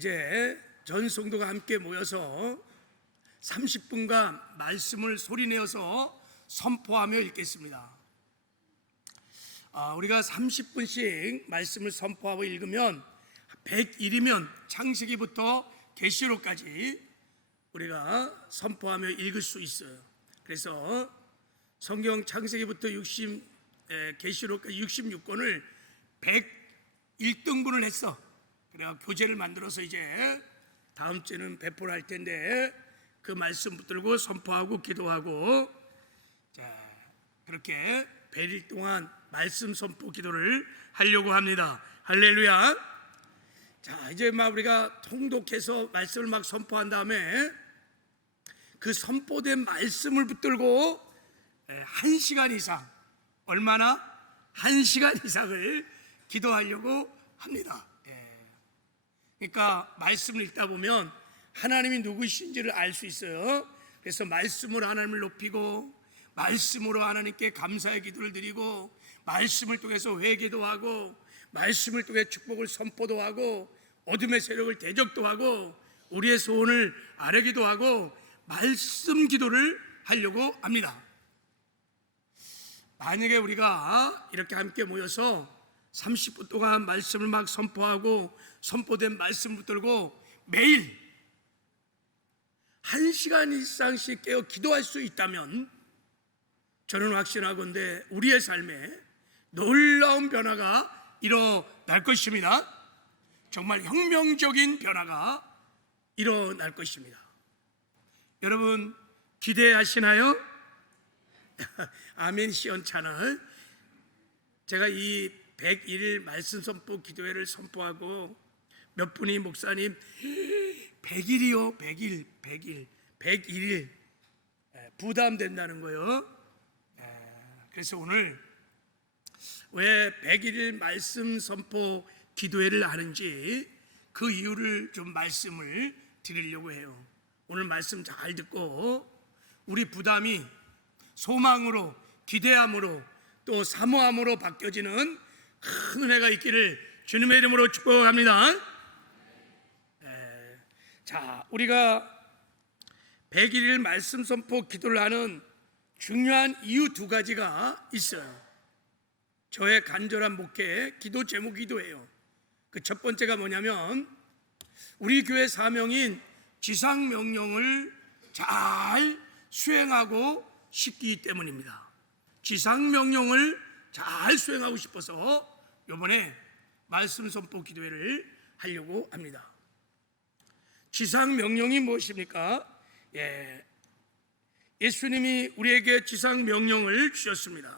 이제 전 성도가 함께 모여서 30분간 말씀을 소리내어서 선포하며 읽겠습니다. 우리가 30분씩 말씀을 선포하고 읽으면 100일이면 창세기부터 계시록까지 우리가 선포하며 읽을 수 있어요. 그래서 성경 창세기부터 계시록까지 66권을 101등분을 했어. 그래야 교재를 만들어서 이제 다음 주에는 배포를 할 텐데 그 말씀 붙들고 선포하고 기도하고, 자, 그렇게 100일 동안 말씀 선포 기도를 하려고 합니다. 할렐루야. 자, 이제 막 우리가 통독해서 말씀을 막 선포한 다음에 그 선포된 말씀을 붙들고 1시간 이상, 얼마나? 1시간 이상을 기도하려고 합니다. 그러니까 말씀을 읽다 보면 하나님이 누구신지를 알 수 있어요. 그래서 말씀으로 하나님을 높이고, 말씀으로 하나님께 감사의 기도를 드리고, 말씀을 통해서 회개도 하고, 말씀을 통해 축복을 선포도 하고, 어둠의 세력을 대적도 하고, 우리의 소원을 아뢰기도 하고, 말씀 기도를 하려고 합니다. 만약에 우리가 이렇게 함께 모여서 30분 동안 말씀을 막 선포하고 선포된 말씀을 붙들고 매일 1시간 이상씩 깨어 기도할 수 있다면 저는 확신하건대 우리의 삶에 놀라운 변화가 일어날 것입니다. 정말 혁명적인 변화가 일어날 것입니다. 여러분 기대하시나요? 아멘 시원찮을. 제가 이 101일 말씀 선포 기도회를 선포하고 몇 분이 목사님 100일이요 100일 부담된다는 거예요. 그래서 오늘 왜 101일 말씀 선포 기도회를 하는지 그 이유를 좀 말씀을 드리려고 해요. 오늘 말씀 잘 듣고 우리 부담이 소망으로, 기대함으로, 또 사모함으로 바뀌어지는 큰 은혜가 있기를 주님의 이름으로 축복합니다. 자, 우리가 100일 말씀 선포 기도를 하는 중요한 이유 2가지가 있어요. 저의 간절한 목회 기도 제목이기도 그 첫 번째가 뭐냐면 우리 교회 사명인 지상명령을 잘 수행하고 싶기 때문입니다. 지상명령을 잘 수행하고 싶어서 이번에 말씀 선포 기도회를 하려고 합니다. 지상명령이 무엇입니까? 예수님이 우리에게 지상명령을 주셨습니다.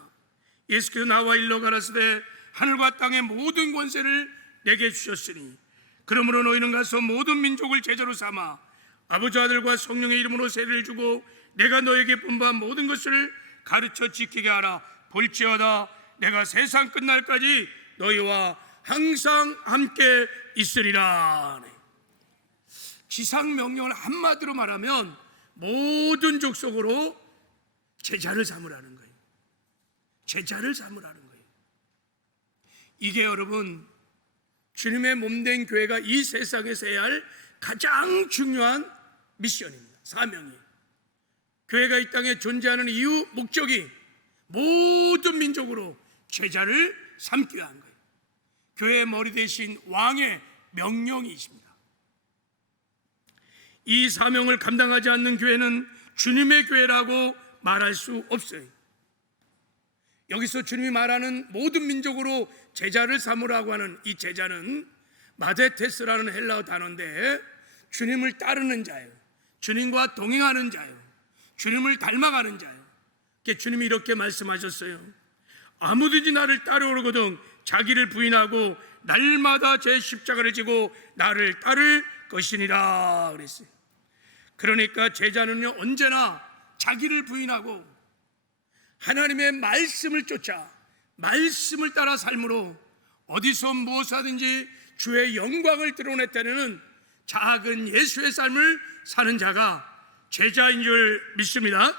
예수께서 나와 일러 가라사대 하늘과 땅의 모든 권세를 내게 주셨으니 그러므로 너희는 가서 모든 민족을 제자로 삼아 아버지 아들과 성령의 이름으로 세례를 주고 내가 너에게 분부한 모든 것을 가르쳐 지키게 하라. 볼지어다 내가 세상 끝날까지 너희와 항상 함께 있으리라. 지상명령을 한마디로 말하면 모든 족속으로 제자를 삼으라는 거예요. 제자를 삼으라는 거예요. 이게 여러분 주님의 몸된 교회가 이 세상에서 해야 할 가장 중요한 미션입니다. 사명이에요. 교회가 이 땅에 존재하는 이유, 목적이 모든 민족으로 제자를 삼기 위한 거예요. 교회의 머리 대신 왕의 명령이십니다. 이 사명을 감당하지 않는 교회는 주님의 교회라고 말할 수 없어요. 여기서 주님이 말하는 모든 민족으로 제자를 삼으라고 하는 이 제자는 마데테스라는 헬라어 단어인데 주님을 따르는 자예요. 주님과 동행하는 자예요. 주님을 닮아가는 자예요. 주님이 이렇게 말씀하셨어요. 아무든지 나를 따라오거든 자기를 부인하고 날마다 제 십자가를 지고 나를 따를 것이니라 그랬어요. 그러니까 제자는요 언제나 자기를 부인하고 하나님의 말씀을 쫓아 말씀을 따라 삶으로 어디서 무엇하든지 주의 영광을 드러냈다는 작은 예수의 삶을 사는 자가 제자인 줄 믿습니다.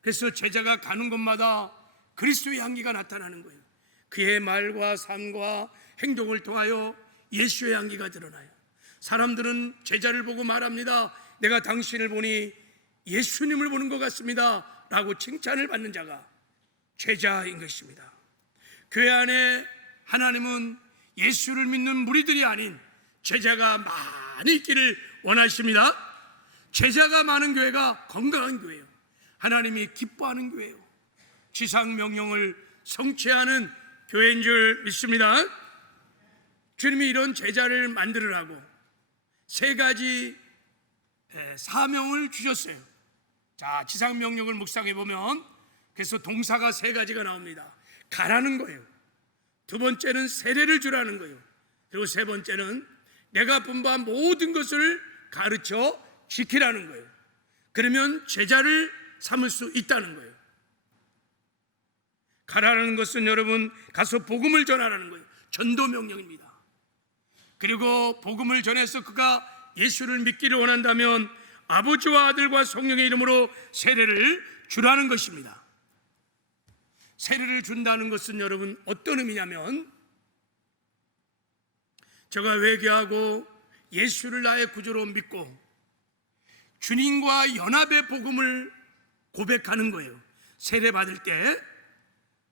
그래서 제자가 가는 곳마다 그리스도의 향기가 나타나는 거예요. 그의 말과 삶과 행동을 통하여 예수의 향기가 드러나요. 사람들은 제자를 보고 말합니다. 내가 당신을 보니 예수님을 보는 것 같습니다 라고 칭찬을 받는 자가 제자인 것입니다. 교회 안에 하나님은 예수를 믿는 무리들이 아닌 제자가 많이 있기를 원하십니다. 제자가 많은 교회가 건강한 교회예요. 하나님이 기뻐하는 교회예요. 지상 명령을 성취하는 교회인 줄 믿습니다. 주님이 이런 제자를 만들으라고 세 가지 사명을 주셨어요. 자, 지상 명령을 묵상해 보면 그래서 동사가 세 가지가 나옵니다. 가라는 거예요. 두 번째는 세례를 주라는 거예요. 그리고 세 번째는 내가 분부한 모든 것을 가르쳐 지키라는 거예요. 그러면 제자를 삼을 수 있다는 거예요. 가라는 것은 여러분 가서 복음을 전하라는 거예요. 전도 명령입니다. 그리고 복음을 전해서 그가 예수를 믿기를 원한다면 아버지와 아들과 성령의 이름으로 세례를 주라는 것입니다. 세례를 준다는 것은 여러분 어떤 의미냐면 제가 회개하고 예수를 나의 구주로 믿고 주님과 연합의 복음을 고백하는 거예요. 세례 받을 때.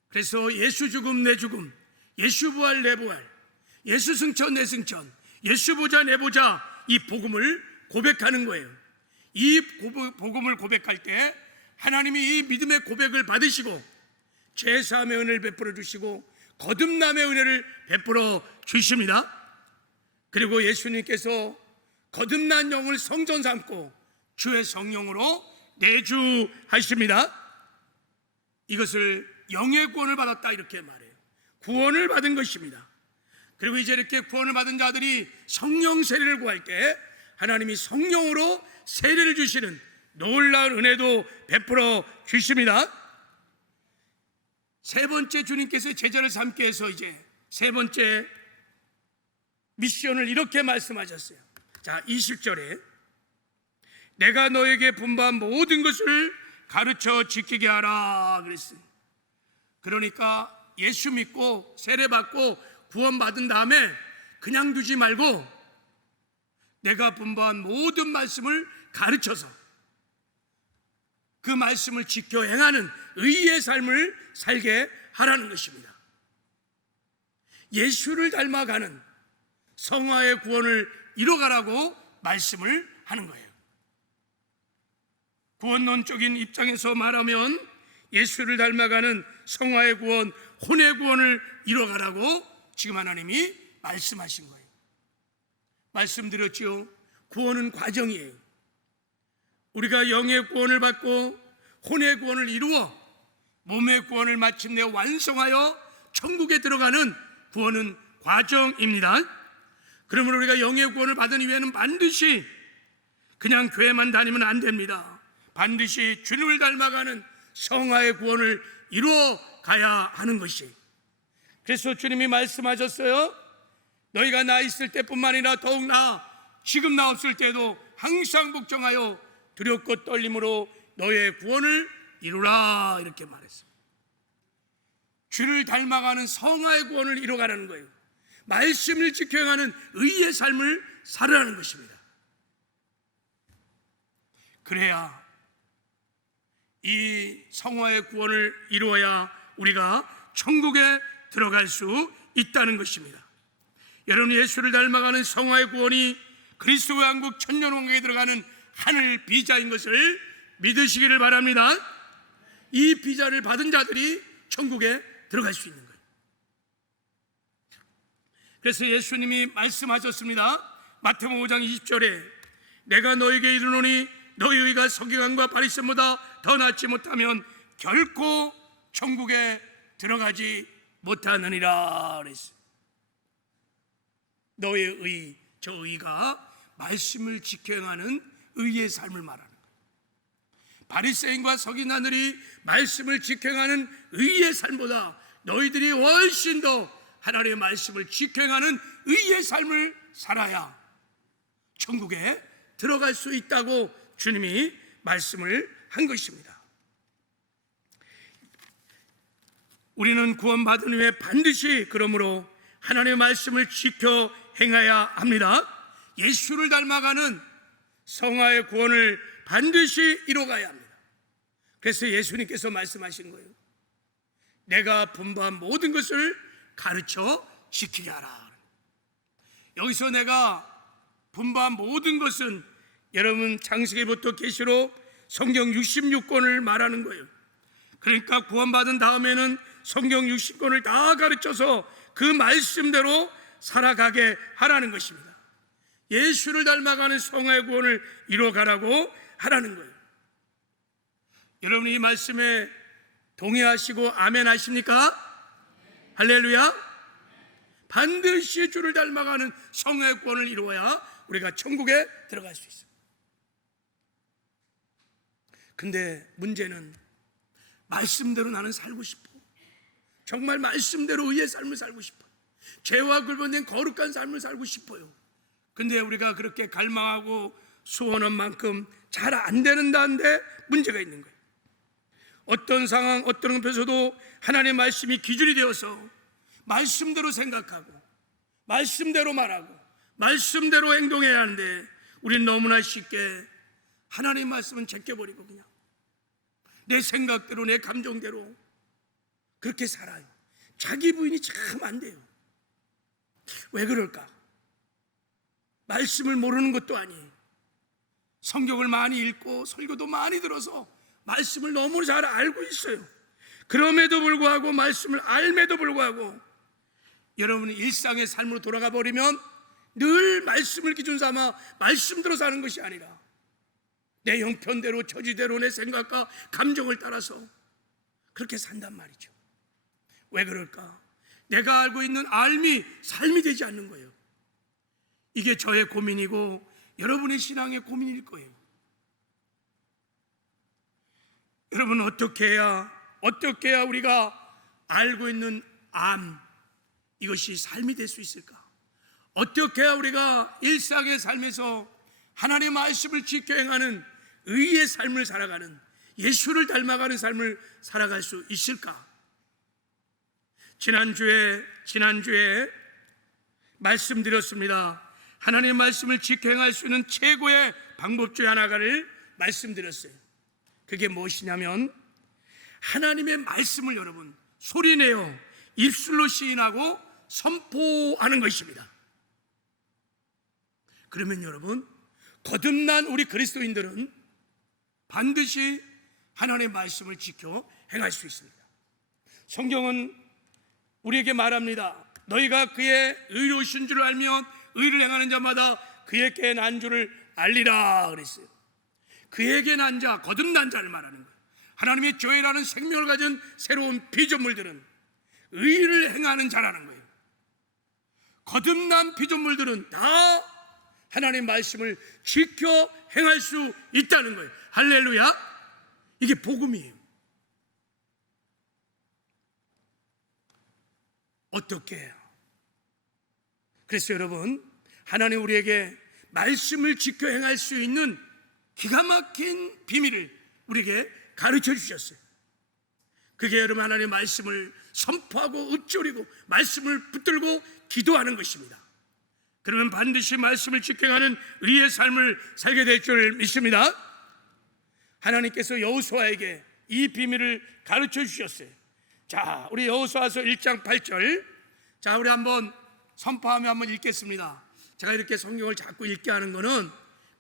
그래서 예수 죽음 내 죽음, 예수 부활 내 부활, 예수 승천 내 승천, 예수 보자 내 보자, 이 복음을 고백하는 거예요. 이 복음을 고백할 때 하나님이 이 믿음의 고백을 받으시고 제사함의 은혜를 베풀어 주시고 거듭남의 은혜를 베풀어 주십니다. 그리고 예수님께서 거듭난 영을 성전 삼고 주의 성령으로 내주하십니다. 이것을 영의 구원을 받았다 이렇게 말해요. 구원을 받은 것입니다. 그리고 이제 이렇게 구원을 받은 자들이 성령 세례를 구할 때 하나님이 성령으로 세례를 주시는 놀라운 은혜도 베풀어 주십니다. 세 번째 주님께서 제자를 삼게 해서 이제 세 번째 미션을 이렇게 말씀하셨어요. 자, 20절에 내가 너에게 분부한 모든 것을 가르쳐 지키게 하라 그랬어요. 그러니까 예수 믿고 세례 받고 구원 받은 다음에 그냥 두지 말고 내가 분부한 모든 말씀을 가르쳐서 그 말씀을 지켜 행하는 의의 삶을 살게 하라는 것입니다. 예수를 닮아가는 성화의 구원을 이뤄가라고 말씀을 하는 거예요. 구원론적인 입장에서 말하면 예수를 닮아가는 성화의 구원, 혼의 구원을 이뤄가라고 지금 하나님이 말씀하신 거예요. 말씀드렸죠. 구원은 과정이에요. 우리가 영의 구원을 받고 혼의 구원을 이루어 몸의 구원을 마침내 완성하여 천국에 들어가는 구원은 과정입니다. 그러므로 우리가 영의 구원을 받은 이후에는 반드시 그냥 교회만 다니면 안 됩니다. 반드시 주님을 닮아가는 성화의 구원을 이루어 가야 하는 것이. 그래서 주님이 말씀하셨어요. 너희가 나 있을 때뿐만 아니라 더욱 나 지금 나 없을 때도 항상 복종하여 두렵고 떨림으로 너의 구원을 이루라 이렇게 말했습니다. 주를 닮아가는 성화의 구원을 이루어가는 거예요. 말씀을 지켜가는 의의 삶을 살아가는 것입니다. 그래야 이 성화의 구원을 이루어야 우리가 천국에 들어갈 수 있다는 것입니다. 여러분, 예수를 닮아가는 성화의 구원이 그리스도의 왕국 천년왕국에 들어가는 하늘 비자인 것을 믿으시기를 바랍니다. 이 비자를 받은 자들이 천국에 들어갈 수 있는 거예요. 그래서 예수님이 말씀하셨습니다. 마태복음 5장 20절에 내가 너에게 이르노니 너희 의가 서기관과 바리새인보다 더 낫지 못하면 결코 천국에 들어가지 못하느니라 그랬어요. 너의 의, 저 의가 말씀을 지켜 행하는 의의 삶을 말하는 거예요. 바리새인과 서기관들이 말씀을 지켜 행하는 의의 삶보다 너희들이 훨씬 더 하나님의 말씀을 지켜 행하는 의의 삶을 살아야 천국에 들어갈 수 있다고 주님이 말씀을 한 것입니다. 우리는 구원받은 후에 반드시 그러므로 하나님의 말씀을 지켜 행해야 합니다. 예수를 닮아가는 성화의 구원을 반드시 이뤄가야 합니다. 그래서 예수님께서 말씀하신 거예요. 내가 분부한 모든 것을 가르쳐 지키게 하라. 여기서 내가 분부한 모든 것은 여러분 창세기부터 계시록 성경 66권을 말하는 거예요. 그러니까 구원받은 다음에는 성경 60권을 다 가르쳐서 그 말씀대로 살아가게 하라는 것입니다. 예수를 닮아가는 성화의 구원을 이뤄가라고 하라는 거예요. 여러분 이 말씀에 동의하시고 아멘 하십니까? 할렐루야. 반드시 주를 닮아가는 성화의 구원을 이루어야 우리가 천국에 들어갈 수 있어요. 근데 문제는 말씀대로 나는 살고 싶어. 정말 말씀대로 의의 삶을 살고 싶어요. 죄와 굴번된 거룩한 삶을 살고 싶어요. 근데 우리가 그렇게 갈망하고 소원한 만큼 잘 안 되는다는데 문제가 있는 거예요. 어떤 상황, 어떤 형편에서도 하나님의 말씀이 기준이 되어서 말씀대로 생각하고 말씀대로 말하고 말씀대로 행동해야 하는데 우리는 너무나 쉽게 하나님의 말씀은 제껴버리고 그냥 내 생각대로 내 감정대로 그렇게 살아요. 자기 부인이 참 안 돼요. 왜 그럴까? 말씀을 모르는 것도 아니에요. 성경을 많이 읽고 설교도 많이 들어서 말씀을 너무 잘 알고 있어요. 그럼에도 불구하고 말씀을 알매도 불구하고 여러분이 일상의 삶으로 돌아가 버리면 늘 말씀을 기준 삼아 말씀대로 사는 것이 아니라 내 형편대로 처지대로 내 생각과 감정을 따라서 그렇게 산단 말이죠. 왜 그럴까? 내가 알고 있는 삶이 삶이 되지 않는 거예요. 이게 저의 고민이고 여러분의 신앙의 고민일 거예요. 여러분 어떻게 해야 우리가 알고 있는 이것이 삶이 될 수 있을까? 어떻게 해야 우리가 일상의 삶에서 하나님의 말씀을 지켜 행하는 의의 삶을 살아가는 예수를 닮아가는 삶을 살아갈 수 있을까? 지난주에 말씀드렸습니다. 하나님의 말씀을 지켜 행할 수 있는 최고의 방법 중에 하나를 말씀드렸어요. 그게 무엇이냐면 하나님의 말씀을 여러분 소리내어 입술로 시인하고 선포하는 것입니다. 그러면 여러분 거듭난 우리 그리스도인들은 반드시 하나님의 말씀을 지켜 행할 수 있습니다. 성경은 우리에게 말합니다. 너희가 그의 의로우신 줄을 알면 의를 행하는 자마다 그에게 난 줄을 알리라 그랬어요. 그에게 난 자, 거듭난 자를 말하는 거예요. 하나님의 교회라는 생명을 가진 새로운 피조물들은 의를 행하는 자라는 거예요. 거듭난 피조물들은 다 하나님의 말씀을 지켜 행할 수 있다는 거예요. 할렐루야. 이게 복음이에요. 어떻게 해요? 그래서 여러분 하나님 우리에게 말씀을 지켜 행할 수 있는 기가 막힌 비밀을 우리에게 가르쳐 주셨어요. 그게 여러분 하나님의 말씀을 선포하고 읊조리고 말씀을 붙들고 기도하는 것입니다. 그러면 반드시 말씀을 지켜 행하는 의의 삶을 살게 될 줄 믿습니다. 하나님께서 여호수아에게 이 비밀을 가르쳐 주셨어요. 자, 우리 여호수아서 1장 8절. 자, 우리 한번 선포하며 한번 읽겠습니다. 제가 이렇게 성경을 자꾸 읽게 하는 거는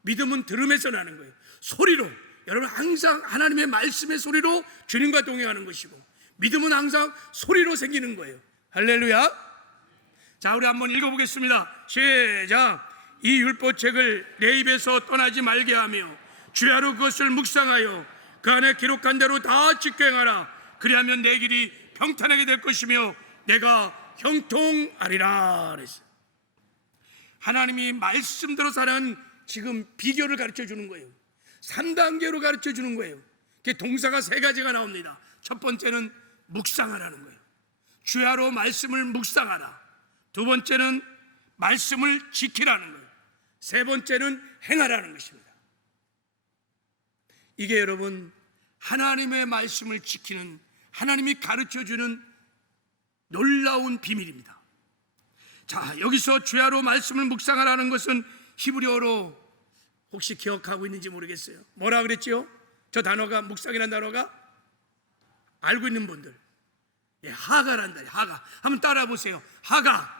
믿음은 들음에서 나는 거예요. 소리로. 여러분 항상 하나님의 말씀의 소리로 주님과 동행하는 것이고 믿음은 항상 소리로 생기는 거예요. 할렐루야. 자, 우리 한번 읽어보겠습니다. 시작. 이 율법책을 내 입에서 떠나지 말게 하며 주야로 그것을 묵상하여 그 안에 기록한 대로 다 지켜 행하라. 그리하면 내 길이 평탄하게 될 것이며 내가 형통하리라 그랬어요. 하나님이 말씀대로 사는 지금 비결을 가르쳐 주는 거예요. 3단계로 가르쳐 주는 거예요. 동사가 3가지가 나옵니다. 첫 번째는 묵상하라는 거예요. 주야로 말씀을 묵상하라. 두 번째는 말씀을 지키라는 거예요. 세 번째는 행하라는 것입니다. 이게 여러분 하나님의 말씀을 지키는 하나님이 가르쳐주는 놀라운 비밀입니다. 자, 여기서 주야로 말씀을 묵상하라는 것은 히브리어로 혹시 기억하고 있는지 모르겠어요. 뭐라 그랬지요? 저 단어가, 묵상이라는 단어가 알고 있는 분들, 예, 하가란다. 하가. 한번 따라 보세요. 하가.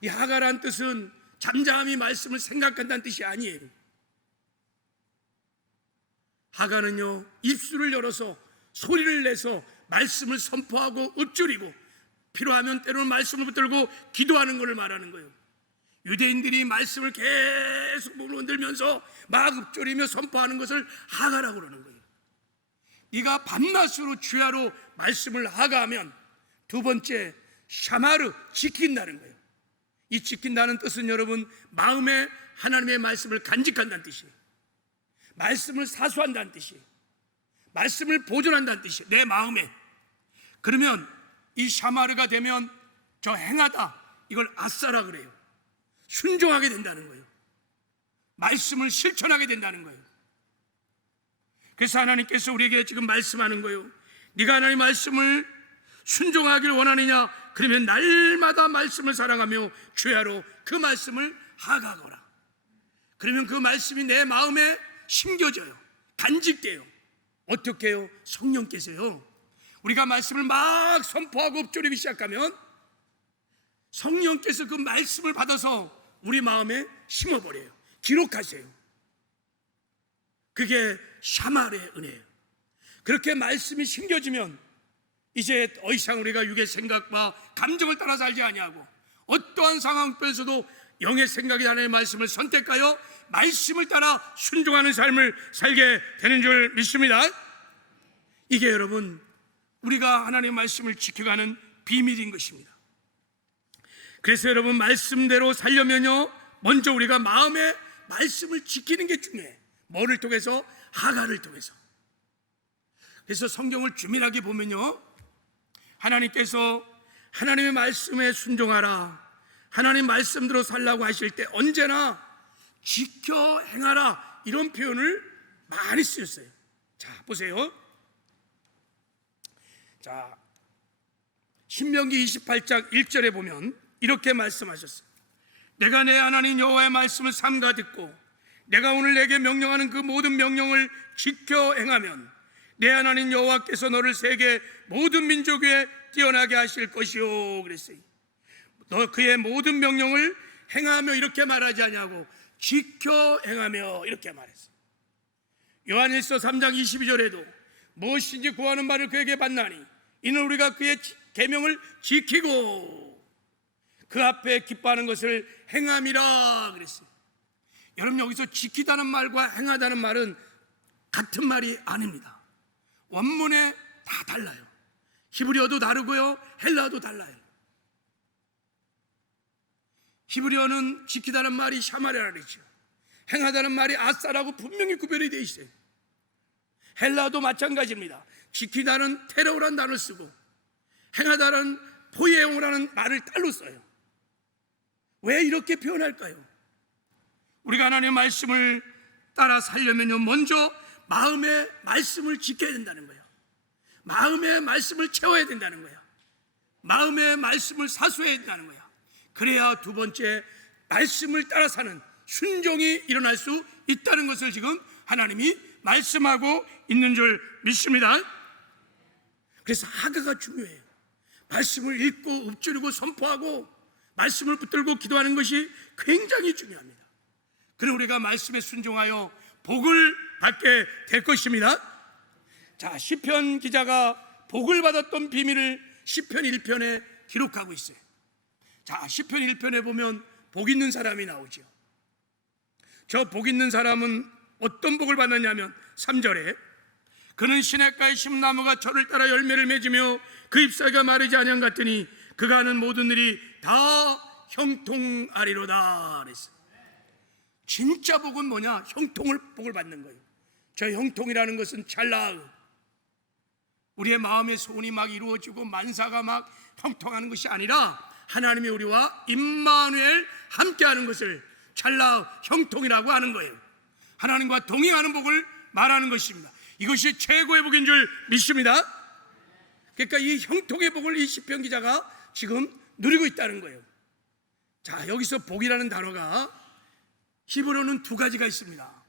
이 하가란 뜻은 잠잠히 말씀을 생각한다는 뜻이 아니에요. 하가는요, 입술을 열어서 소리를 내서 말씀을 선포하고 읊조리고 필요하면 때로는 말씀을 붙들고 기도하는 것을 말하는 거예요. 유대인들이 말씀을 계속 목을 흔들면서 막 읊조리며 선포하는 것을 하가라고 그러는 거예요. 네가 밤낮으로 주야로 말씀을 하가하면 두 번째, 샤마르, 지킨다는 거예요. 이 지킨다는 뜻은 여러분, 마음에 하나님의 말씀을 간직한다는 뜻이에요. 말씀을 사수한다는 뜻이에요. 말씀을 보존한다는 뜻이에요. 내 마음에. 그러면 이 샤마르가 되면 저 행하다, 이걸 아싸라 그래요. 순종하게 된다는 거예요. 말씀을 실천하게 된다는 거예요. 그래서 하나님께서 우리에게 지금 말씀하는 거예요. 네가 하나님의 말씀을 순종하기를 원하느냐? 그러면 날마다 말씀을 사랑하며 주야로 그 말씀을 하가거라. 그러면 그 말씀이 내 마음에 심겨져요. 간직돼요. 어떻게 해요? 성령께서요, 우리가 말씀을 막 선포하고 읊조리기 시작하면 성령께서 그 말씀을 받아서 우리 마음에 심어버려요. 기록하세요. 그게 샤말의 은혜예요. 그렇게 말씀이 심겨지면 이제 더 이상 우리가 육의 생각과 감정을 따라 살지 아니하고 어떠한 상황 속에서도 영의 생각이 하나님의 말씀을 선택하여 말씀을 따라 순종하는 삶을 살게 되는 줄 믿습니다. 이게 여러분, 우리가 하나님의 말씀을 지켜가는 비밀인 것입니다. 그래서 여러분, 말씀대로 살려면요, 먼저 우리가 마음에 말씀을 지키는 게 중요해. 뭐를 통해서? 하가를 통해서. 그래서 성경을 주밀하게 보면요, 하나님께서 하나님의 말씀에 순종하라, 하나님 말씀대로 살라고 하실 때 언제나 지켜 행하라, 이런 표현을 많이 쓰였어요. 자, 보세요. 자, 신명기 28장 1절에 보면 이렇게 말씀하셨어요. 내가 내 하나님 여호와의 말씀을 삼가 듣고 내가 오늘 내게 명령하는 그 모든 명령을 지켜 행하면 내 하나님 여호와께서 너를 세계 모든 민족 위에 뛰어나게 하실 것이요, 그랬어요. 너 그의 모든 명령을 행하며, 이렇게 말하지 않냐고, 지켜 행하며, 이렇게 말했어요. 요한일서 3장 22절에도 무엇인지 구하는 바를 그에게 받나니 이는 우리가 그의 계명을 지키고 그 앞에 기뻐하는 것을 행함이라 그랬어요. 여러분, 여기서 지키다는 말과 행하다는 말은 같은 말이 아닙니다. 원문에 다 달라요. 히브리어도 다르고요, 헬라어도 달라요. 히브리어는 지키다는 말이 샤마리라 그랬죠. 행하다는 말이 아싸라고 분명히 구별이 되어 있어요. 헬라어도 마찬가지입니다. 지키다는 테레오라는 단어를 쓰고 행하다는 포이에오라는 말을 따로 써요. 왜 이렇게 표현할까요? 우리가 하나님의 말씀을 따라 살려면요, 먼저 마음의 말씀을 지켜야 된다는 거예요. 마음의 말씀을 채워야 된다는 거예요. 마음의 말씀을 사수해야 된다는 거예요. 그래야 두 번째, 말씀을 따라 사는 순종이 일어날 수 있다는 것을 지금 하나님이 말씀하고 있는 줄 믿습니다. 그래서 하가가 중요해요. 말씀을 읽고 읊조리고 선포하고 말씀을 붙들고 기도하는 것이 굉장히 중요합니다. 그럼 우리가 말씀에 순종하여 복을 받게 될 것입니다. 자, 시편 기자가 복을 받았던 비밀을 시편 1편에 기록하고 있어요. 자, 시편 1편에 보면 복 있는 사람이 나오죠. 저 복 있는 사람은 어떤 복을 받느냐면 3절에 그는 시냇가에 심은 나무가 저를 따라 열매를 맺으며 그 잎사귀가 마르지 아니한 같으니 그가 하는 모든 일이 다 형통하리로다 그랬어요. 진짜 복은 뭐냐? 형통을 복을 받는 거예요. 저 형통이라는 것은 찰나, 우리의 마음의 소원이 막 이루어지고 만사가 막 형통하는 것이 아니라 하나님이 우리와 임마누엘 함께하는 것을 찰나 형통이라고 하는 거예요. 하나님과 동행하는 복을 말하는 것입니다. 이것이 최고의 복인 줄 믿습니다. 그러니까 이 형통의 복을 이 시편 기자가 지금 누리고 있다는 거예요. 자, 여기서 복이라는 단어가 히브리어는 두 가지가 있습니다.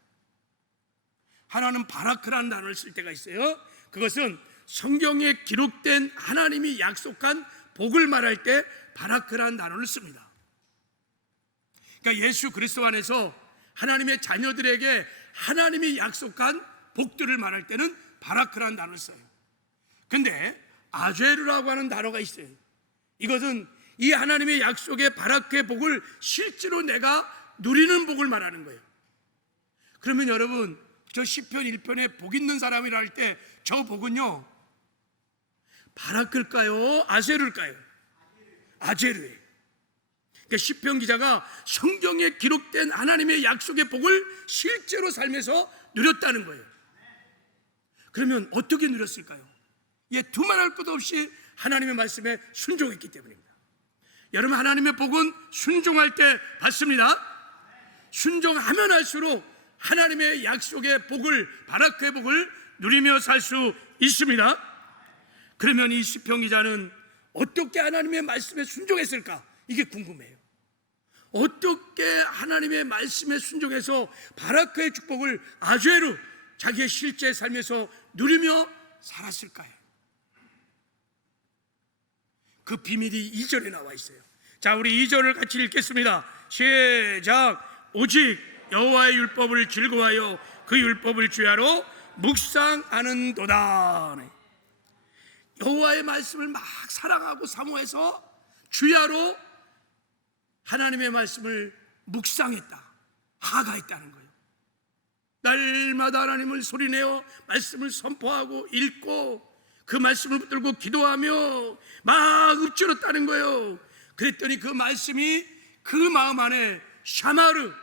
하나는 바라크라는 단어를 쓸 때가 있어요. 그것은 성경에 기록된 하나님이 약속한 복을 말할 때 바라크라는 단어를 씁니다. 그러니까 예수 그리스도 안에서 하나님의 자녀들에게 하나님이 약속한 복들을 말할 때는 바라크라는 단어를 써요. 근데 아죄르라고 하는 단어가 있어요. 이것은 이 하나님의 약속의 바라크의 복을 실제로 내가 누리는 복을 말하는 거예요. 그러면 여러분, 저 시편 1편에 복 있는 사람이라 할 때 저 복은요, 바라크일까요? 아죄르일까요? 아죄르예요. 그러니까 시편 기자가 성경에 기록된 하나님의 약속의 복을 실제로 삶에서 누렸다는 거예요. 그러면 어떻게 누렸을까요? 두말할 것 없이 하나님의 말씀에 순종했기 때문입니다. 여러분, 하나님의 복은 순종할 때 받습니다. 순종하면 할수록 하나님의 약속의 복을, 바라크의 복을 누리며 살 수 있습니다. 그러면 이 시편 기자는 어떻게 하나님의 말씀에 순종했을까? 이게 궁금해요. 어떻게 하나님의 말씀에 순종해서 바라크의 축복을 아죄르, 자기의 실제 삶에서 누리며 살았을까요? 그 비밀이 2절에 나와 있어요. 자, 우리 2절을 같이 읽겠습니다. 시작. 오직 여호와의 율법을 즐거워하여 그 율법을 주야로 묵상하는도다. 여호와의 말씀을 막 사랑하고 사모해서 주야로 하나님의 말씀을 묵상했다, 하가했다는 거예요. 날마다 하나님을 소리내어 말씀을 선포하고 읽고 그 말씀을 붙들고 기도하며 막 읊조렸다는 거예요. 그랬더니 그 말씀이 그 마음 안에 샤마르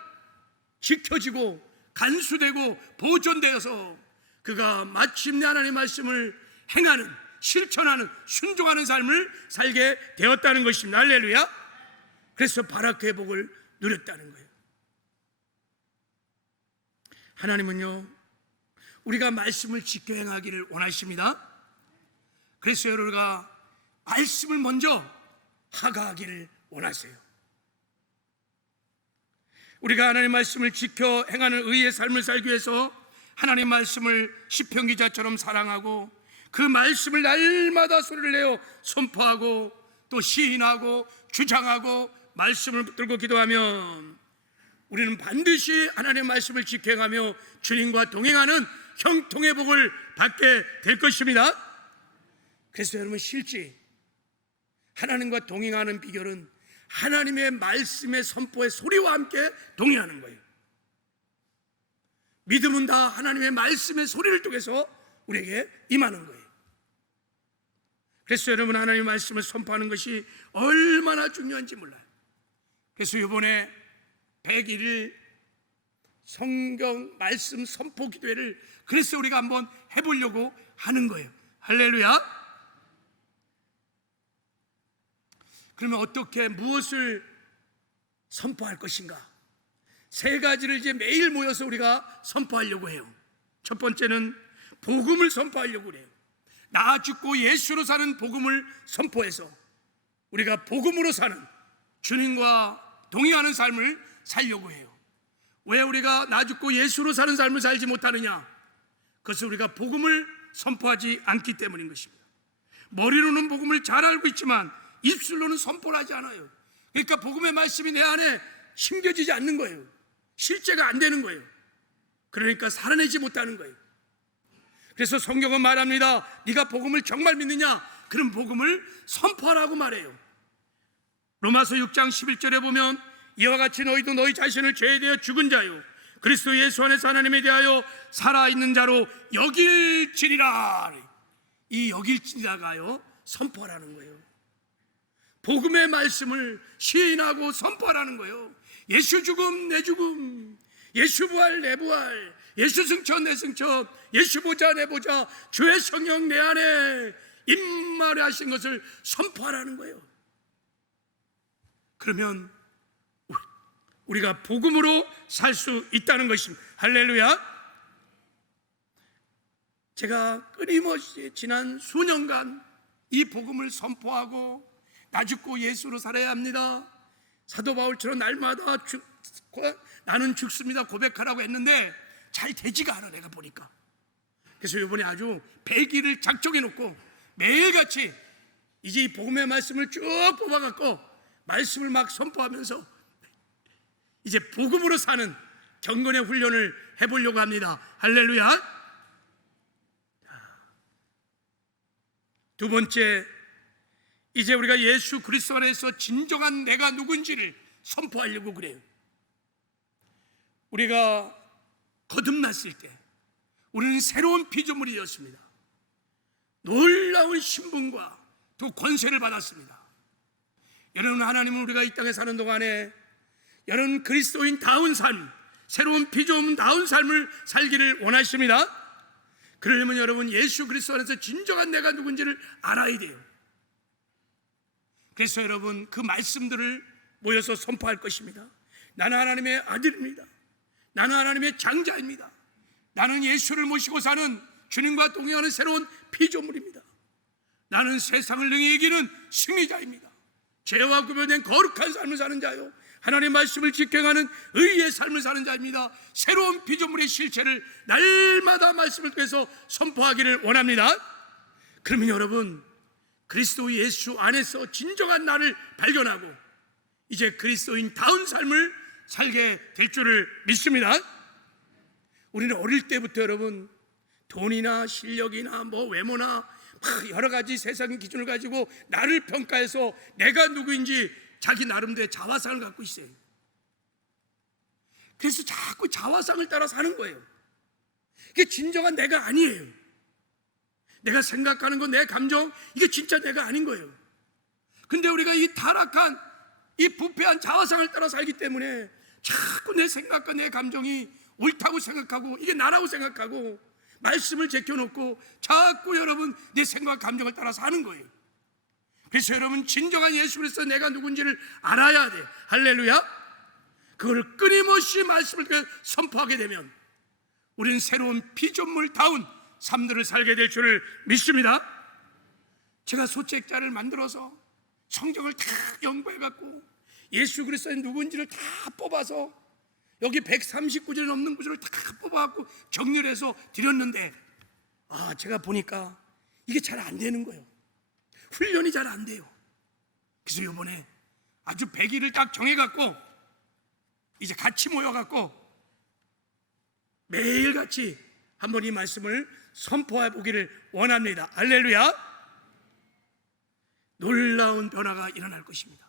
지켜지고 간수되고 보존되어서 그가 마침내 하나님의 말씀을 행하는, 실천하는, 순종하는 삶을 살게 되었다는 것입니다. 할렐루야. 그래서 바라크의 복을 누렸다는 거예요. 하나님은요, 우리가 말씀을 지켜 행하기를 원하십니다. 그래서 우리가 말씀을 먼저 하가하기를 원하세요. 우리가 하나님의 말씀을 지켜 행하는 의의 삶을 살기 위해서 하나님의 말씀을 시편 기자처럼 사랑하고 그 말씀을 날마다 소리를 내어 선포하고 또 시인하고 주장하고 말씀을 붙들고 기도하면 우리는 반드시 하나님의 말씀을 지켜 행하며 주님과 동행하는 형통의 복을 받게 될 것입니다. 그래서 여러분, 실제 하나님과 동행하는 비결은 하나님의 말씀의 선포의 소리와 함께 동행하는 거예요. 믿음은 다 하나님의 말씀의 소리를 통해서 우리에게 임하는 거예요. 그래서 여러분, 하나님의 말씀을 선포하는 것이 얼마나 중요한지 몰라요. 그래서 이번에 101일 성경 말씀 선포 기도회를 그래서 우리가 한번 해보려고 하는 거예요. 할렐루야. 그러면 어떻게, 무엇을 선포할 것인가? 세 가지를 이제 매일 모여서 우리가 선포하려고 해요. 첫 번째는 복음을 선포하려고 해요. 나 죽고 예수로 사는 복음을 선포해서 우리가 복음으로 사는, 주님과 동행하는 삶을 살려고 해요. 왜 우리가 나 죽고 예수로 사는 삶을 살지 못하느냐? 그것은 우리가 복음을 선포하지 않기 때문인 것입니다. 머리로는 복음을 잘 알고 있지만 입술로는 선포를 하지 않아요. 그러니까 복음의 말씀이 내 안에 심겨지지 않는 거예요. 실제가 안 되는 거예요. 그러니까 살아내지 못하는 거예요. 그래서 성경은 말합니다. 네가 복음을 정말 믿느냐? 그럼 복음을 선포하라고 말해요. 로마서 6장 11절에 보면 이와 같이 너희도 너희 자신을 죄에 대해 죽은 자요 그리스도 예수 안에서 하나님에 대하여 살아있는 자로 여길지니라. 이 여길지니라가요, 선포하라는 거예요. 복음의 말씀을 시인하고 선포하라는 거예요. 예수 죽음 내 죽음, 예수 부활 내 부활, 예수 승천 내 승천, 예수 보자 내 보자, 주의 성령 내 안에 임마려 하신 것을 선포하라는 거예요. 그러면 우리가 복음으로 살 수 있다는 것입니다. 할렐루야. 제가 끊임없이 지난 수년간 이 복음을 선포하고 나 죽고 예수로 살아야 합니다. 사도 바울처럼 날마다 나는 죽습니다 고백하라고 했는데 잘 되지가 않아 내가 보니까. 그래서 이번에 아주 100일을 작정해 놓고 매일같이 이제 이 복음의 말씀을 쭉 뽑아갖고 말씀을 막 선포하면서 이제 복음으로 사는 경건의 훈련을 해보려고 합니다. 할렐루야. 두 번째, 이제 우리가 예수 그리스도 안에서 진정한 내가 누군지를 선포하려고 그래요. 우리가 거듭났을 때 우리는 새로운 피조물이었습니다. 놀라운 신분과 또 권세를 받았습니다. 여러분, 하나님은 우리가 이 땅에 사는 동안에 여러분 그리스도인다운 삶, 새로운 피조물다운 삶을 살기를 원하십니다. 그러려면 여러분 예수 그리스도 안에서 진정한 내가 누군지를 알아야 돼요. 그래서 여러분 그 말씀들을 모여서 선포할 것입니다. 나는 하나님의 아들입니다. 나는 하나님의 장자입니다. 나는 예수를 모시고 사는 주님과 동행하는 새로운 피조물입니다. 나는 세상을 능히 이기는 승리자입니다. 죄와 구별된 거룩한 삶을 사는 자요, 하나님의 말씀을 지켜가는 의의 삶을 사는 자입니다. 새로운 피조물의 실체를 날마다 말씀을 통해서 선포하기를 원합니다. 그러면 여러분 그리스도 예수 안에서 진정한 나를 발견하고 이제 그리스도인다운 삶을 살게 될 줄을 믿습니다. 우리는 어릴 때부터 여러분 돈이나 실력이나 외모나 여러 가지 세상의 기준을 가지고 나를 평가해서 내가 누구인지 자기 나름대로의 자화상을 갖고 있어요. 그래서 자꾸 자화상을 따라 사는 거예요. 이게 진정한 내가 아니에요. 내가 생각하는 건 내 감정, 이게 진짜 내가 아닌 거예요. 근데 우리가 이 타락한 이 부패한 자화상을 따라 살기 때문에 자꾸 내 생각과 내 감정이 옳다고 생각하고 이게 나라고 생각하고 말씀을 제껴놓고 자꾸 여러분 내 생각 감정을 따라 사는 거예요. 그래서 여러분 진정한 예수 그리스도 내가 누군지를 알아야 돼. 할렐루야. 그걸 끊임없이 말씀을 통해 선포하게 되면 우리는 새로운 피조물다운 삶들을 살게 될 줄을 믿습니다. 제가 소책자를 만들어서 성경을 다 연구해갖고 예수 그리스도의 누군지를 다 뽑아서 여기 130구절이 넘는 구절을 다 뽑아갖고 정리를 해서 드렸는데 제가 보니까 이게 잘 안 되는 거예요. 훈련이 잘 안 돼요. 그래서 이번에 아주 100일을 딱 정해갖고 이제 같이 모여갖고 매일같이 한번 이 말씀을 선포해 보기를 원합니다. 할렐루야. 놀라운 변화가 일어날 것입니다.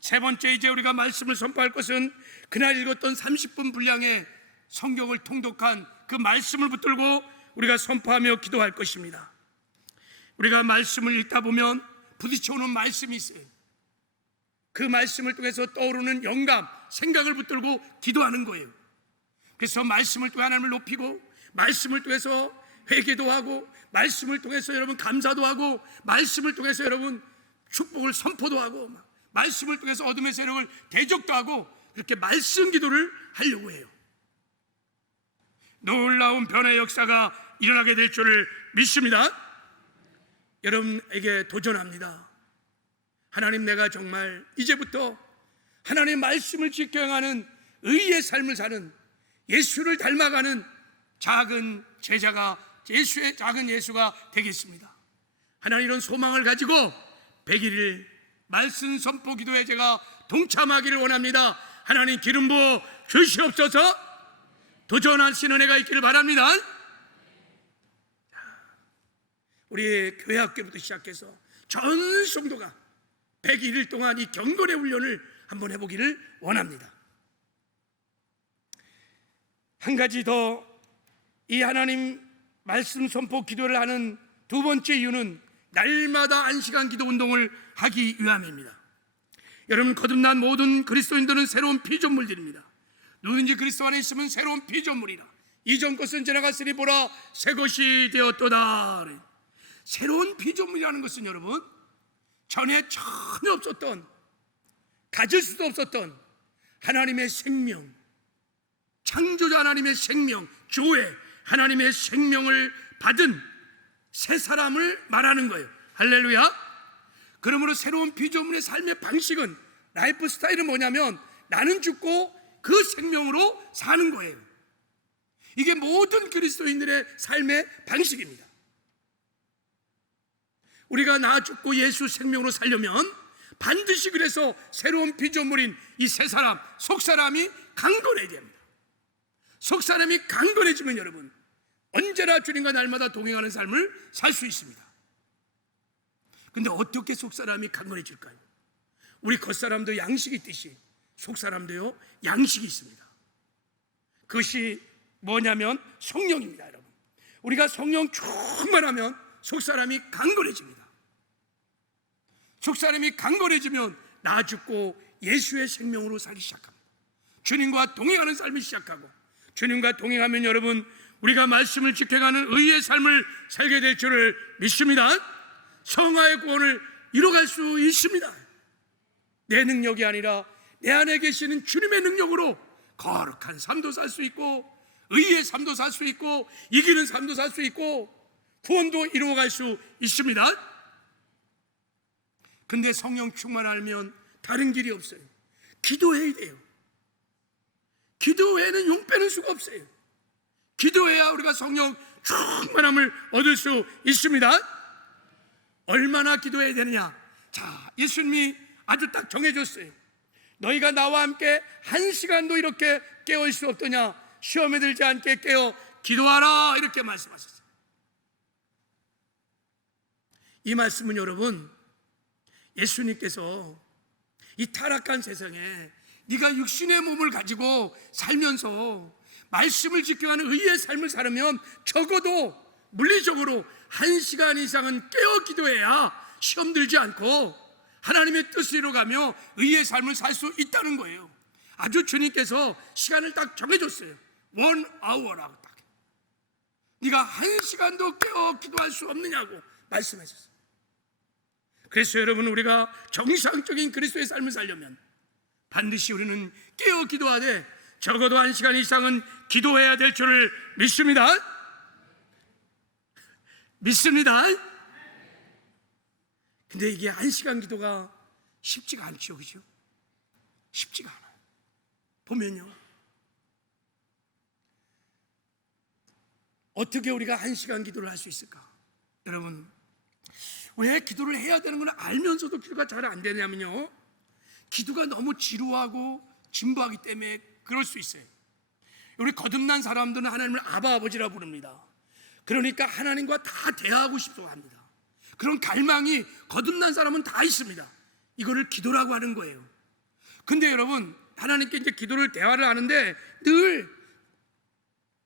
세 번째, 이제 우리가 말씀을 선포할 것은 그날 읽었던 30분 분량의 성경을 통독한 그 말씀을 붙들고 우리가 선포하며 기도할 것입니다. 우리가 말씀을 읽다 보면 부딪혀오는 말씀이 있어요. 그 말씀을 통해서 떠오르는 영감, 생각을 붙들고 기도하는 거예요. 그래서 말씀을 통해 하나님을 높이고, 말씀을 통해서 회개도 하고, 말씀을 통해서 여러분 감사도 하고, 말씀을 통해서 여러분 축복을 선포도 하고, 말씀을 통해서 어둠의 세력을 대적도 하고, 그렇게 말씀 기도를 하려고 해요. 놀라운 변화의 역사가 일어나게 될 줄을 믿습니다. 여러분에게 도전합니다. 하나님, 내가 정말 이제부터 하나님의 말씀을 지켜 행하는 의의 삶을 사는 예수를 닮아가는 작은 제자가, 예수의 작은 예수가 되겠습니다. 하나님, 이런 소망을 가지고 100일 말씀 선포 기도에 제가 동참하기를 원합니다. 하나님, 기름 부어 주시옵소서. 도전하시는 은혜가 있기를 바랍니다. 우리 교회 학교부터 시작해서 전 성도가 101일 동안 이 경건의 훈련을 한번 해보기를 원합니다. 한 가지 더, 이 하나님 말씀 선포 기도를 하는 두 번째 이유는 날마다 안식한 기도 운동을 하기 위함입니다. 여러분, 거듭난 모든 그리스도인들은 새로운 피조물들입니다. 누구든지 그리스도 안에 있으면 새로운 피조물이라. 이전 것은 지나갔으니 보라 새 것이 되었도다. 새로운 피조물이라는 것은 여러분, 전에 전혀 없었던, 가질 수도 없었던 하나님의 생명, 창조자 하나님의 생명, 조회 하나님의 생명을 받은 새 사람을 말하는 거예요. 할렐루야. 그러므로 새로운 피조물의 삶의 방식은, 라이프 스타일은 뭐냐면, 나는 죽고 그 생명으로 사는 거예요. 이게 모든 그리스도인들의 삶의 방식입니다. 우리가 나 죽고 예수 생명으로 살려면 반드시 그래서 새로운 피조물인 이 새 사람, 속사람이 강건해져야 합니다. 속사람이 강건해지면 여러분 언제나 주님과 날마다 동행하는 삶을 살 수 있습니다. 근데 어떻게 속사람이 강건해질까요? 우리 겉사람도 양식이 있듯이 속사람도요 양식이 있습니다. 그것이 뭐냐면 성령입니다. 여러분, 우리가 성령 충만하면 속사람이 강건해집니다. 속사람이 강건해지면 나 죽고 예수의 생명으로 살기 시작합니다. 주님과 동행하는 삶이 시작하고, 주님과 동행하면 여러분 우리가 말씀을 지켜가는 의의 삶을 살게 될 줄을 믿습니다. 성화의 구원을 이뤄갈 수 있습니다. 내 능력이 아니라 내 안에 계시는 주님의 능력으로 거룩한 삶도 살 수 있고, 의의 삶도 살 수 있고, 이기는 삶도 살 수 있고, 구원도 이루어갈 수 있습니다. 근데 성령 충만하면 다른 길이 없어요. 기도해야 돼요. 기도 외에는 용 빼는 수가 없어요. 기도해야 우리가 성령 충만함을 얻을 수 있습니다. 얼마나 기도해야 되느냐? 자, 예수님이 아주 딱 정해줬어요. 너희가 나와 함께 1시간도 이렇게 깨어 있을 수 없더냐? 시험에 들지 않게 깨어 기도하라, 이렇게 말씀하셨어요. 이 말씀은 여러분, 예수님께서 이 타락한 세상에 네가 육신의 몸을 가지고 살면서 말씀을 지켜가는 의의 삶을 살면 적어도 물리적으로 1시간 이상은 깨어 기도해야 시험 들지 않고 하나님의 뜻을 이뤄가며 의의 삶을 살 수 있다는 거예요. 아주 주님께서 시간을 딱 정해줬어요. 1hour라고 딱. 네가 1시간도 깨어 기도할 수 없느냐고 말씀하셨어요. 그래서 여러분, 우리가 정상적인 그리스도의 삶을 살려면 반드시 우리는 깨어 기도하되 적어도 1시간 이상은 기도해야 될 줄을 믿습니다. 믿습니다. 근데 이게 1시간 기도가 쉽지가 않죠, 그죠? 쉽지가 않아요. 보면요, 어떻게 우리가 1시간 기도를 할 수 있을까? 여러분, 왜 기도를 해야 되는 걸 알면서도 기도가 잘 안 되냐면요, 기도가 너무 지루하고 진부하기 때문에 그럴 수 있어요. 우리 거듭난 사람들은 하나님을 아바 아버지라 부릅니다. 그러니까 하나님과 다 대화하고 싶어 합니다. 그런 갈망이 거듭난 사람은 다 있습니다. 이거를 기도라고 하는 거예요. 근데 여러분, 하나님께 이제 기도를 대화를 하는데 늘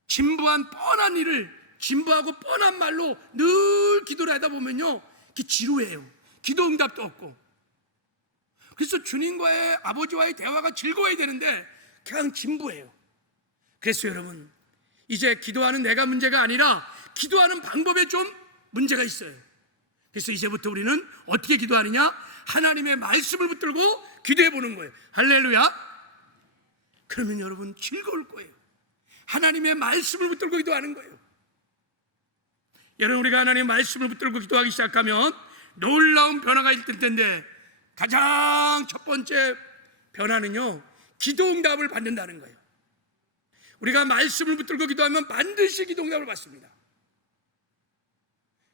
진부한 뻔한 일을 진부하고 뻔한 말로 늘 기도를 하다 보면요, 이게 지루해요. 기도 응답도 없고. 그래서 주님과의 아버지와의 대화가 즐거워야 되는데 그냥 진부해요. 그래서 여러분, 이제 기도하는 내가 문제가 아니라 기도하는 방법에 좀 문제가 있어요. 그래서 이제부터 우리는 어떻게 기도하느냐? 하나님의 말씀을 붙들고 기도해 보는 거예요. 할렐루야. 그러면 여러분 즐거울 거예요. 하나님의 말씀을 붙들고 기도하는 거예요. 여러분, 우리가 하나님의 말씀을 붙들고 기도하기 시작하면 놀라운 변화가 있을 텐데, 가장 첫 번째 변화는요, 기도 응답을 받는다는 거예요. 우리가 말씀을 붙들고 기도하면 반드시 기도 응답을 받습니다.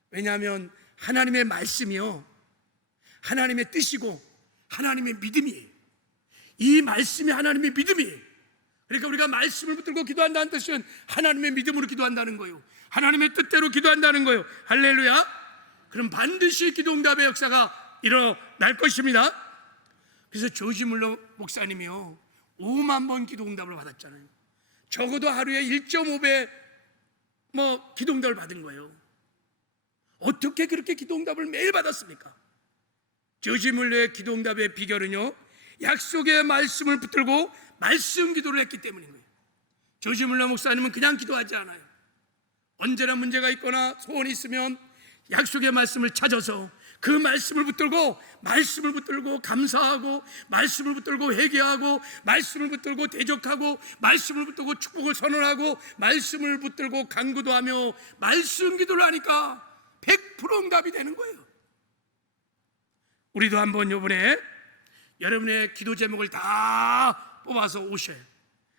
왜냐하면 하나님의 말씀이요, 하나님의 뜻이고 하나님의 믿음이에요. 이 말씀이 하나님의 믿음이에요. 그러니까 우리가 말씀을 붙들고 기도한다는 뜻은 하나님의 믿음으로 기도한다는 거예요. 하나님의 뜻대로 기도한다는 거예요. 할렐루야. 그럼 반드시 기도 응답의 역사가 일어날 것입니다. 그래서 조지 물러 목사님이요, 5만 번 기도 응답을 받았잖아요. 적어도 하루에 1.5배 기도 응답을 받은 거예요. 어떻게 그렇게 기도 응답을 매일 받았습니까? 조지 물러의 기도 응답의 비결은요, 약속의 말씀을 붙들고 말씀 기도를 했기 때문인 거예요. 조지 물러 목사님은 그냥 기도하지 않아요. 언제나 문제가 있거나 소원이 있으면 약속의 말씀을 찾아서 그 말씀을 붙들고 감사하고, 말씀을 붙들고 회개하고, 말씀을 붙들고 대적하고, 말씀을 붙들고 축복을 선언하고, 말씀을 붙들고 간구도 하며 말씀 기도를 하니까 100% 응답이 되는 거예요. 우리도 한번 이번에 여러분의 기도 제목을 다 뽑아서 오셔요.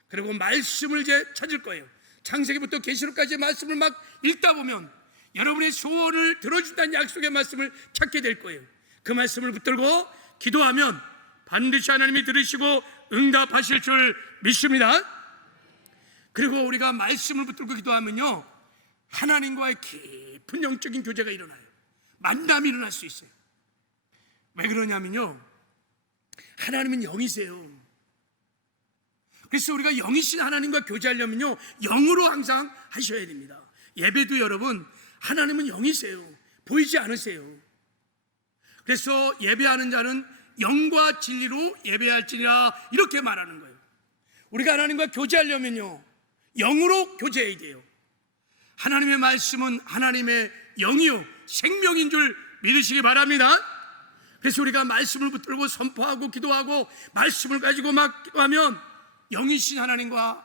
그리고 말씀을 이제 찾을 거예요. 창세기부터 계시록까지의 말씀을 막 읽다 보면 여러분의 소원을 들어준다는 약속의 말씀을 찾게 될 거예요. 그 말씀을 붙들고 기도하면 반드시 하나님이 들으시고 응답하실 줄 믿습니다. 그리고 우리가 말씀을 붙들고 기도하면요, 하나님과의 깊은 영적인 교제가 일어나요. 만남이 일어날 수 있어요. 왜 그러냐면요, 하나님은 영이세요. 그래서 우리가 영이신 하나님과 교제하려면요, 영으로 항상 하셔야 됩니다. 예배도 여러분, 하나님은 영이세요. 보이지 않으세요. 그래서 예배하는 자는 영과 진리로 예배할지니라, 이렇게 말하는 거예요. 우리가 하나님과 교제하려면요, 영으로 교제해야 돼요. 하나님의 말씀은 하나님의 영이요 생명인 줄 믿으시기 바랍니다. 그래서 우리가 말씀을 붙들고 선포하고 기도하고 말씀을 가지고 막 기도하면 영이신 하나님과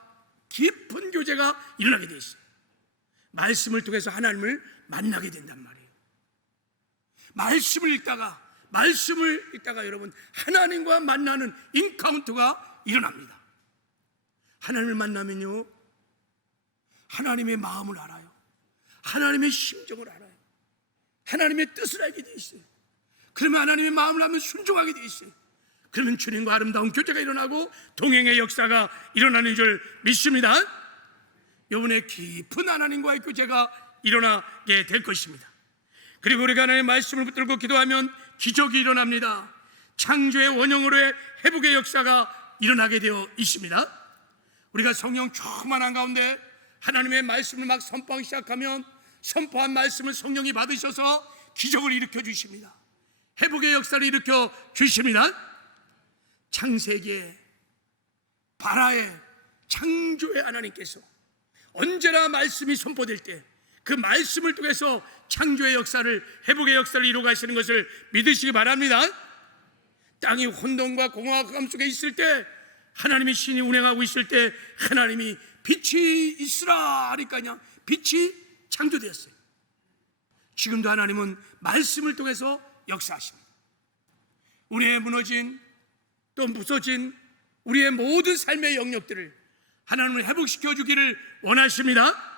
깊은 교제가 일어나게 돼 있어요. 말씀을 통해서 하나님을 만나게 된단 말이에요. 말씀을 읽다가 여러분, 하나님과 만나는 인카운트가 일어납니다. 하나님을 만나면요, 하나님의 마음을 알아요. 하나님의 심정을 알아요. 하나님의 뜻을 알게 돼 있어요. 그러면 하나님의 마음을 알면 순종하게 돼 있어요. 그러면 주님과 아름다운 교제가 일어나고 동행의 역사가 일어나는 줄 믿습니다. 이번에 깊은 하나님과의 교제가 일어나게 될 것입니다. 그리고 우리가 하나님의 말씀을 붙들고 기도하면 기적이 일어납니다. 창조의 원형으로의 회복의 역사가 일어나게 되어 있습니다. 우리가 성령 충만한 가운데 하나님의 말씀을 막 선포하기 시작하면 선포한 말씀을 성령이 받으셔서 기적을 일으켜 주십니다. 회복의 역사를 일으켜 주십니다. 창세기에 바라의 창조의 하나님께서 언제나 말씀이 선포될 때 그 말씀을 통해서 창조의 역사를, 회복의 역사를 이루어 가시는 것을 믿으시기 바랍니다. 땅이 혼돈과 공허함 속에 있을 때, 하나님이 신이 운행하고 있을 때 하나님이 빛이 있으라 하니까 그냥 빛이 창조되었어요. 지금도 하나님은 말씀을 통해서 역사하십니다. 우리의 무너진, 또 부서진 우리의 모든 삶의 영역들을 하나님을 회복시켜 주기를 원하십니다.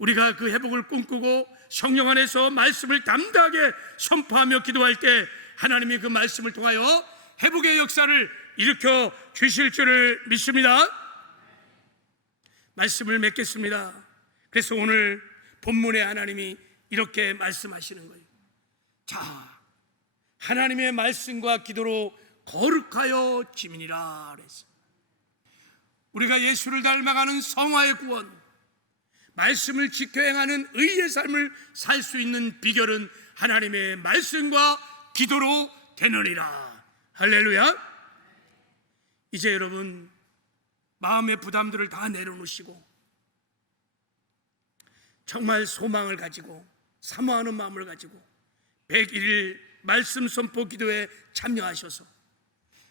우리가 그 회복을 꿈꾸고 성령 안에서 말씀을 담대하게 선포하며 기도할 때 하나님이 그 말씀을 통하여 회복의 역사를 일으켜 주실 줄을 믿습니다. 말씀을 맺겠습니다. 그래서 오늘 본문에 하나님이 이렇게 말씀하시는 거예요. 자, 하나님의 말씀과 기도로 거룩하여 지민이라 그랬어요. 우리가 예수를 닮아가는 성화의 구원, 말씀을 지켜 행하는 의의 삶을 살 수 있는 비결은 하나님의 말씀과 기도로 되느니라. 할렐루야. 이제 여러분, 마음의 부담들을 다 내려놓으시고 정말 소망을 가지고 사모하는 마음을 가지고 100일 말씀 선포 기도에 참여하셔서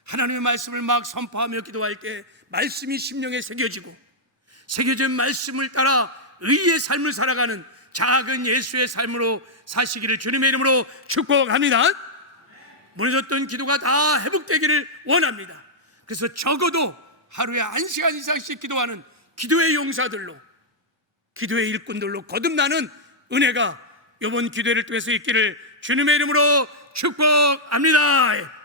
하나님의 말씀을 막 선포하며 기도할 때 말씀이 심령에 새겨지고 새겨진 말씀을 따라 의의 삶을 살아가는 작은 예수의 삶으로 사시기를 주님의 이름으로 축복합니다. 무너졌던 기도가 다 회복되기를 원합니다. 그래서 적어도 하루에 1시간 이상씩 기도하는 기도의 용사들로, 기도의 일꾼들로 거듭나는 은혜가 이번 기도회를 통해서 있기를 주님의 이름으로 축복합니다.